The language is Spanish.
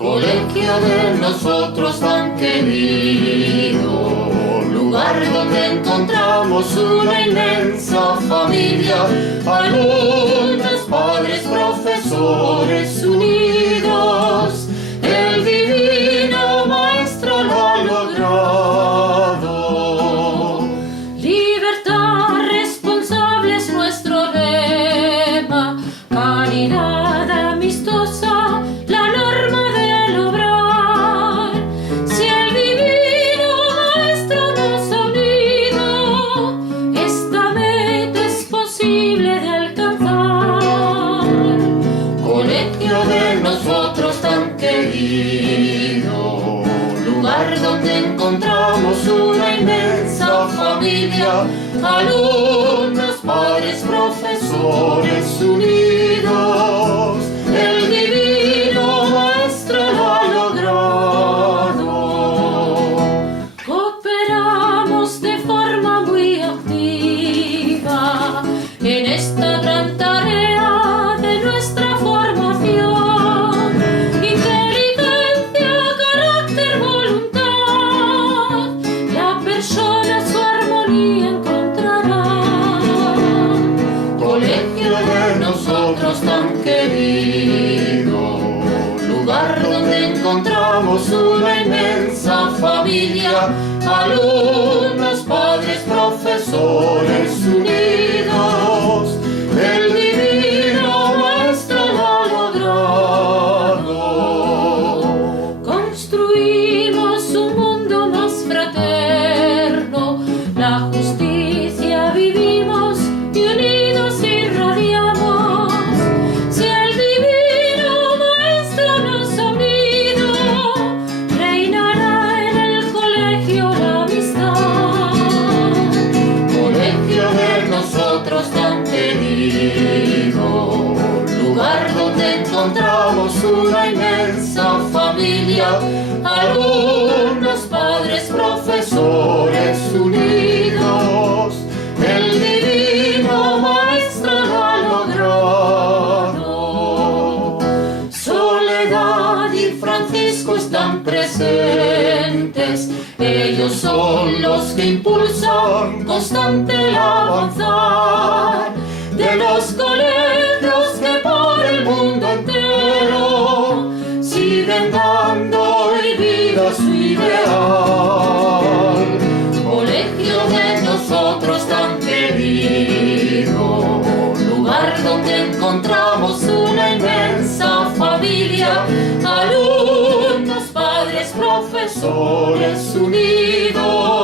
Colegio de nosotros tan querido, lugar donde encontramos una inmensa familia, alumnos, padres, profesores unidos, el divino maestro lo ha logrado. Libertad responsable es nuestro lema, caridad amistosa, la norma del obrar. Si el divino maestro nos ha unido, esta meta es posible de alcanzar. Colegio de nosotros tan querido, lugar donde encontramos una inmensa familia, alumnos, padres, profesores unidos, el divino maestro lo ha logrado. Cooperamos de forma muy activa en esta gran tarea de nuestra formación. Inteligencia, carácter, voluntad, la persona su armonía encontrará. Colegio de nosotros tan querido, lugar donde encontramos una inmensa familia, alumnos, padres, profesores unidos, el divino maestro lo ha logrado. Construimos un mundo más fraterno, la justicia vivimos y unidos irradiamos. Si el divino maestro nos ha unido, reinará en el colegio la amistad. Colegio de nosotros tan querido, lugar donde encontramos una inmensa familia, alumnos, padres, profesores unidos, el divino maestro lo ha logrado. Soledad y Francisco están presentes, ellos son los que impulsan constante el avanzar de los colegios que por el mundo entero siguen dando hoy vida a su ideal. Colegio de nosotros tan querido, lugar donde encontramos una inmensa familia, alumnos, padres, profesores unidos.